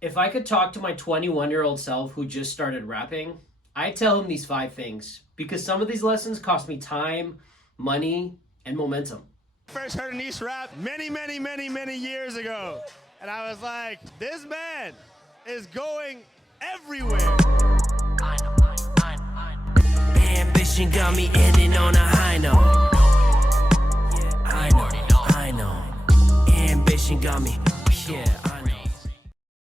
If I could talk to my 21-year-old self who just started rapping, I'd tell him these 5 things because some of these lessons cost me time, money, and momentum. First heard Anish rap many years ago, and I was like, this man is going everywhere. Ambition got me ending on a high note. I know. Ambition got me, I know.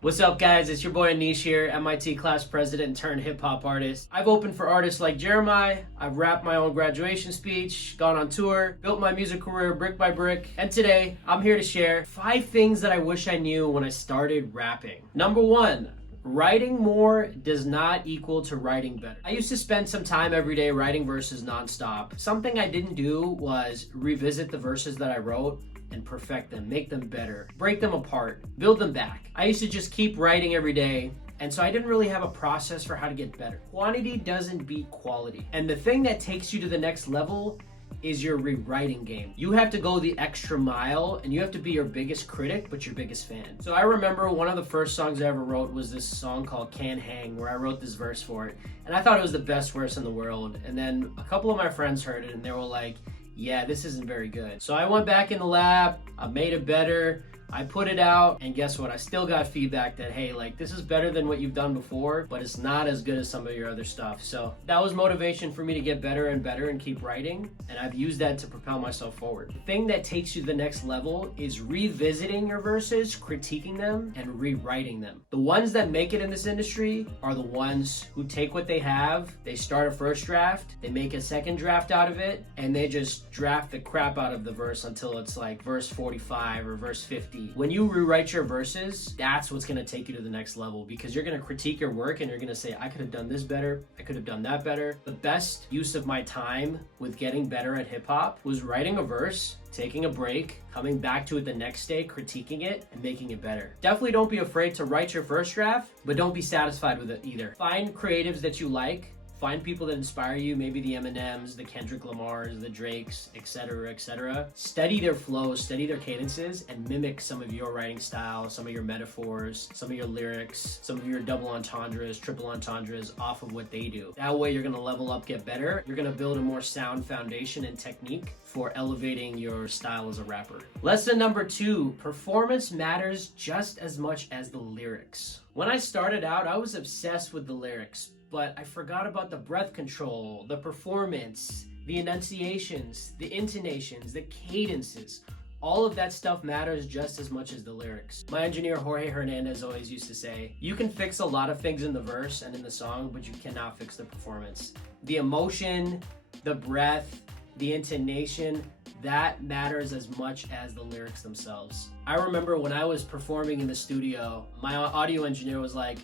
What's up, guys? It's your boy Anish here, MIT class president turned hip-hop artist. I've opened for artists like Jeremih, I've rapped my own graduation speech, gone on tour, built my music career brick by brick, and today I'm here to share 5 things that I wish I knew when I started rapping. Number 1, writing more does not equal to writing better. I used to spend some time every day writing verses nonstop. Something I didn't do was revisit the verses that I wrote and perfect them, make them better, break them apart, build them back. I used to just keep writing every day, and so I didn't really have a process for how to get better. Quantity doesn't beat quality. And the thing that takes you to the next level is your rewriting game. You have to go the extra mile, and you have to be your biggest critic, but your biggest fan. So I remember one of the first songs I ever wrote was this song called Can't Hang, where I wrote this verse for it. And I thought it was the best verse in the world. And then a couple of my friends heard it, and they were like, yeah, this isn't very good. So I went back in the lab, I made it better, I put it out, and guess what? I still got feedback that, hey, like, this is better than what you've done before, but it's not as good as some of your other stuff. So that was motivation for me to get better and better and keep writing, and I've used that to propel myself forward. The thing that takes you to the next level is revisiting your verses, critiquing them, and rewriting them. The ones that make it in this industry are the ones who take what they have, they start a first draft, they make a second draft out of it, and they just draft the crap out of the verse until it's like verse 45 or verse 50. When you rewrite your verses, that's what's gonna take you to the next level, because you're gonna critique your work and you're gonna say, I could have done this better, I could have done that better. The best use of my time with getting better at hip hop was writing a verse, taking a break, coming back to it the next day, critiquing it, and making it better. Definitely don't be afraid to write your first draft, but don't be satisfied with it either. Find creatives that you like, find people that inspire you, maybe the Eminems, the Kendrick Lamars, the Drakes, etc., etc. Study their flows, study their cadences, and mimic some of your writing style, some of your metaphors, some of your lyrics, some of your double entendres, triple entendres off of what they do. That way you're gonna level up, get better. You're gonna build a more sound foundation and technique for elevating your style as a rapper. Lesson number 2, performance matters just as much as the lyrics. When I started out, I was obsessed with the lyrics, but I forgot about the breath control, the performance, the enunciations, the intonations, the cadences. All of that stuff matters just as much as the lyrics. My engineer Jorge Hernandez always used to say, you can fix a lot of things in the verse and in the song, but you cannot fix the performance. The emotion, the breath, the intonation, that matters as much as the lyrics themselves. I remember when I was performing in the studio, my audio engineer was like,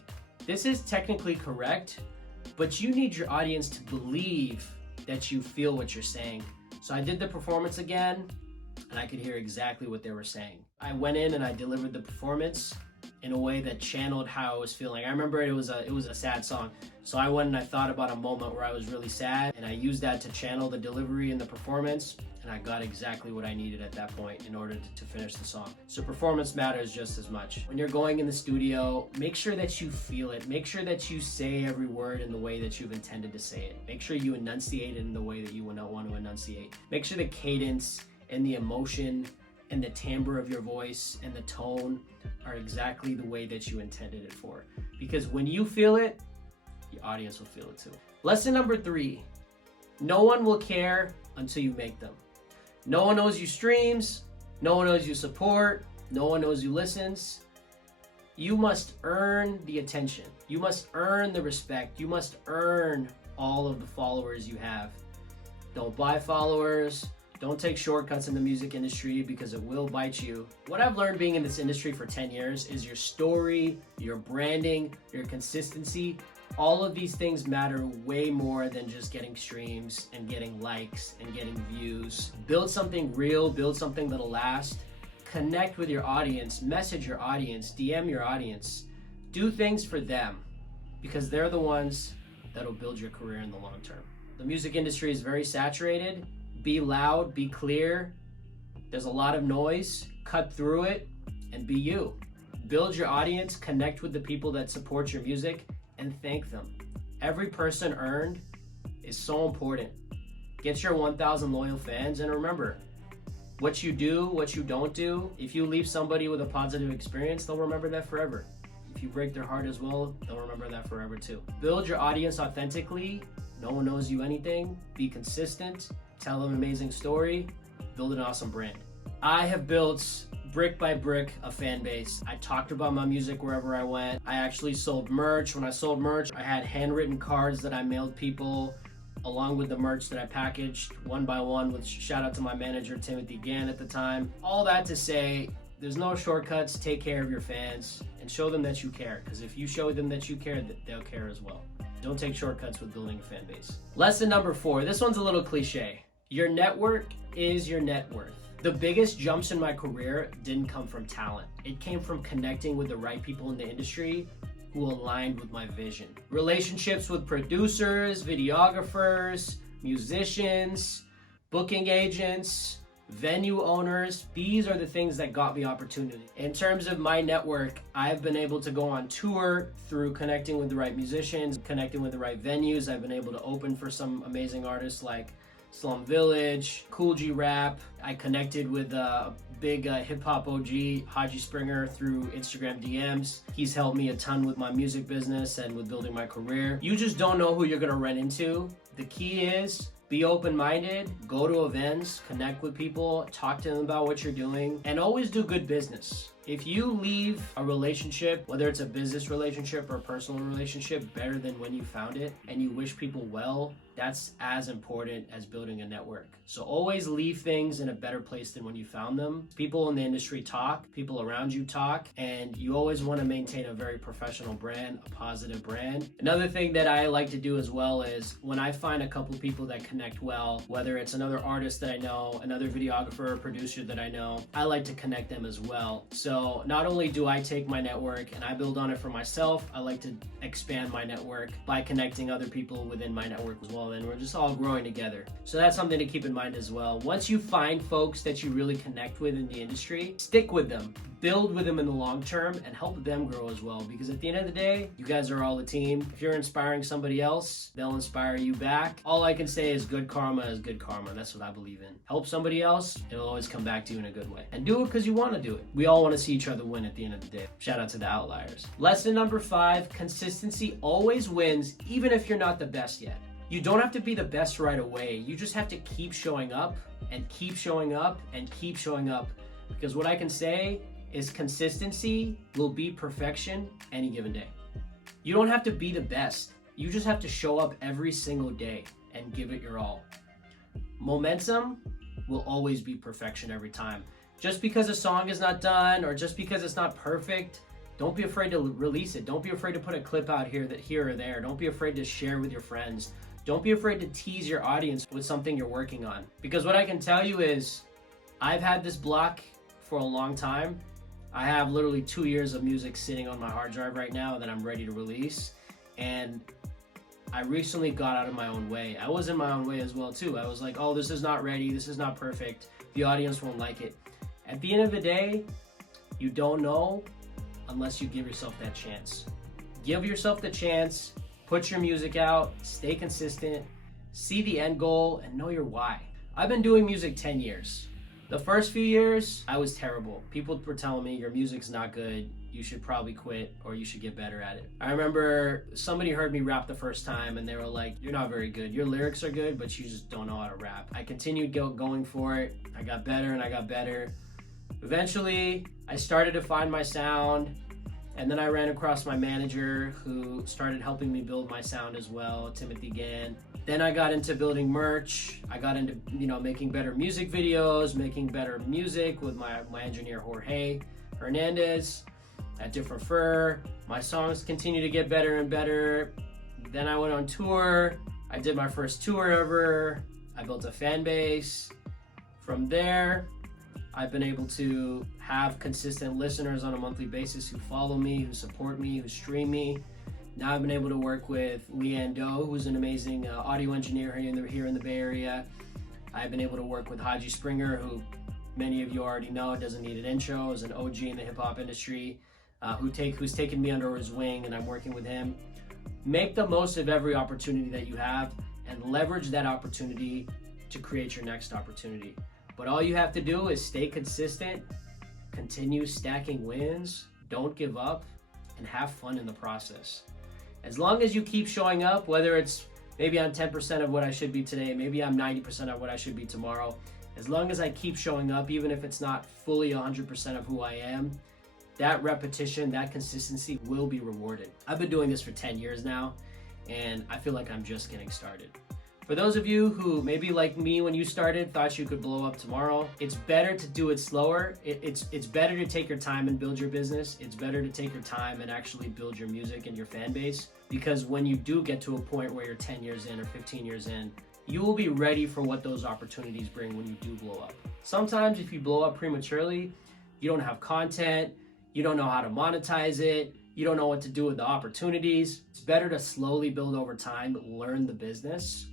this is technically correct, but you need your audience to believe that you feel what you're saying. So I did the performance again, and I could hear exactly what they were saying. I went in and I delivered the performance in a way that channeled how I was feeling. I remember it was a sad song. So I went and I thought about a moment where I was really sad, and I used that to channel the delivery and the performance, and I got exactly what I needed at that point in order to finish the song. So performance matters just as much. When you're going in the studio, make sure that you feel it. Make sure that you say every word in the way that you've intended to say it. Make sure you enunciate it in the way that you want to enunciate. Make sure the cadence and the emotion and the timbre of your voice and the tone are exactly the way that you intended it for. Because when you feel it, your audience will feel it too. Lesson number 3, no one will care until you make them. No one knows you streams, no one knows you support, no one knows you listens. You must earn the attention. You must earn the respect. You must earn all of the followers you have. Don't buy followers. Don't take shortcuts in the music industry because it will bite you. What I've learned being in this industry for 10 years is your story, your branding, your consistency. All of these things matter way more than just getting streams and getting likes and getting views. Build something real, build something that'll last. Connect with your audience, message your audience, DM your audience. Do things for them because they're the ones that'll build your career in the long term. The music industry is very saturated. Be loud, be clear. There's a lot of noise. Cut through it and be you. Build your audience, connect with the people that support your music, and thank them. Every person earned is so important. Get your 1,000 loyal fans, and remember, what you do, what you don't do, if you leave somebody with a positive experience, they'll remember that forever. If you break their heart as well, they'll remember that forever too. Build your audience authentically. No one knows you anything. Be consistent. Tell them an amazing story. Build an awesome brand. I have built brick by brick a fan base. I talked about my music wherever I went. I actually sold merch. When I sold merch, I had handwritten cards that I mailed people along with the merch that I packaged one by one, with shout out to my manager, Timothy Gann at the time. All that to say, there's no shortcuts. Take care of your fans and show them that you care, because if you show them that you care, they'll care as well. Don't take shortcuts with building a fan base. Lesson number 4. This one's a little cliche. Your network is your net worth. The biggest jumps in my career didn't come from talent. It came from connecting with the right people in the industry who aligned with my vision. Relationships with producers, videographers, musicians, booking agents, venue owners. These are the things that got me opportunity. In terms of my network, I've been able to go on tour through connecting with the right musicians, connecting with the right venues. I've been able to open for some amazing artists like Slum Village, Cool G Rap. I connected with a big hip-hop OG, Haji Springer, through Instagram DMs. He's helped me a ton with my music business and with building my career. You just don't know who you're gonna run into. The key is be open-minded, go to events, connect with people, talk to them about what you're doing, and always do good business. If you leave a relationship, whether it's a business relationship or a personal relationship, better than when you found it, and you wish people well, that's as important as building a network. So always leave things in a better place than when you found them. People in the industry talk, people around you talk, and you always want to maintain a very professional brand, a positive brand. Another thing that I like to do as well is when I find a couple people that connect well, whether it's another artist that I know, another videographer or producer that I know, I like to connect them as well. So not only do I take my network and I build on it for myself, I like to expand my network by connecting other people within my network as well, and we're just all growing together. So that's something to keep in mind as well. Once you find folks that you really connect with in the industry, stick with them, build with them in the long term, and help them grow as well, because at the end of the day, you guys are all a team. If you're inspiring somebody else, they'll inspire you back. All I can say is good karma is good karma. That's what I believe in. Help somebody else, it'll always come back to you in a good way. And do it because you want to do it. We all want to see each other win at the end of the day. Shout out to the Outliers. Lesson number 5, consistency always wins, even if you're not the best yet. You don't have to be the best right away. You just have to keep showing up and keep showing up and keep showing up. Because what I can say is consistency will beat perfection any given day. You don't have to be the best. You just have to show up every single day and give it your all. Momentum will always be perfection every time. Just because a song is not done or just because it's not perfect, don't be afraid to release it. Don't be afraid to put a clip out here or there. Don't be afraid to share with your friends. Don't be afraid to tease your audience with something you're working on. Because what I can tell you is, I've had this block for a long time. I have literally 2 years of music sitting on my hard drive right now that I'm ready to release. And I recently got out of my own way. I was in my own way as well too. I was like, oh, this is not ready. This is not perfect. The audience won't like it. At the end of the day, you don't know unless you give yourself that chance. Give yourself the chance. Put your music out, stay consistent, see the end goal, and know your why. I've been doing music 10 years. The first few years, I was terrible. People were telling me, your music's not good, you should probably quit, or you should get better at it. I remember somebody heard me rap the first time, and they were like, you're not very good. Your lyrics are good, but you just don't know how to rap. I continued going for it. I got better, and I got better. Eventually, I started to find my sound. And then I ran across my manager who started helping me build my sound as well, Timothy Gann. Then I got into building merch. I got into, making better music videos, making better music with my engineer Jorge Hernandez at Different Fur. My songs continue to get better and better. Then I went on tour. I did my first tour ever. I built a fan base. From there, I've been able to have consistent listeners on a monthly basis who follow me, who support me, who stream me. Now I've been able to work with Leanne Doe, who's an amazing audio engineer here in the Bay Area. I've been able to work with Haji Springer, who many of you already know, doesn't need an intro, is an OG in the hip hop industry. who's taken me under his wing, and I'm working with him. Make the most of every opportunity that you have and leverage that opportunity to create your next opportunity. But all you have to do is stay consistent, continue stacking wins, don't give up, and have fun in the process. As long as you keep showing up, whether it's maybe I'm 10% of what I should be today, maybe I'm 90% of what I should be tomorrow, as long as I keep showing up, even if it's not fully 100% of who I am, that repetition, that consistency will be rewarded. I've been doing this for 10 years now, and I feel like I'm just getting started. For those of you who maybe like me when you started, thought you could blow up tomorrow, it's better to do it slower. It's better to take your time and build your business. It's better to take your time and actually build your music and your fan base, because when you do get to a point where you're 10 years in or 15 years in, you will be ready for what those opportunities bring when you do blow up. Sometimes if you blow up prematurely, you don't have content, you don't know how to monetize it, you don't know what to do with the opportunities. It's better to slowly build over time, learn the business,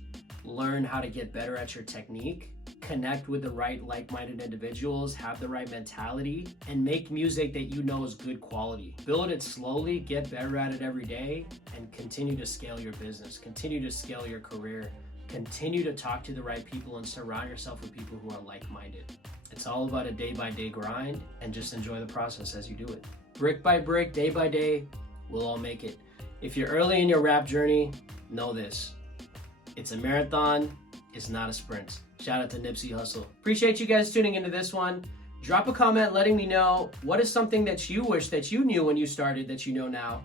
learn how to get better at your technique, connect with the right like-minded individuals, have the right mentality, and make music that you know is good quality. Build it slowly, get better at it every day, and continue to scale your business, continue to scale your career, continue to talk to the right people and surround yourself with people who are like-minded. It's all about a day-by-day grind, and just enjoy the process as you do it. Brick by brick, day by day, we'll all make it. If you're early in your rap journey, know this. It's a marathon, it's not a sprint. Shout out to Nipsey Hussle. Appreciate you guys tuning into this one. Drop a comment letting me know what is something that you wish that you knew when you started that you know now.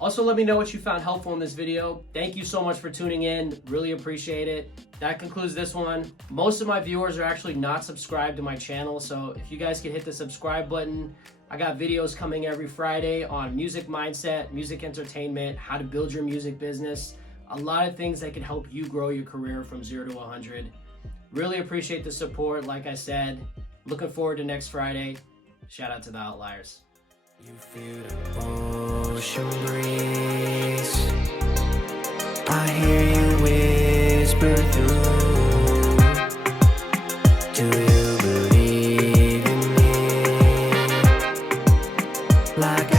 Also, let me know what you found helpful in this video. Thank you so much for tuning in. Really appreciate it. That concludes this one. Most of my viewers are actually not subscribed to my channel, so if you guys could hit the subscribe button. I got videos coming every Friday on music mindset, music entertainment, how to build your music business, a lot of things that can help you grow your career from 0 to 100. Really appreciate the support, like I said. Looking forward to next Friday. Shout out to the Outliers. You feel the ocean breeze. I hear you whisper through. Do you believe in me? Like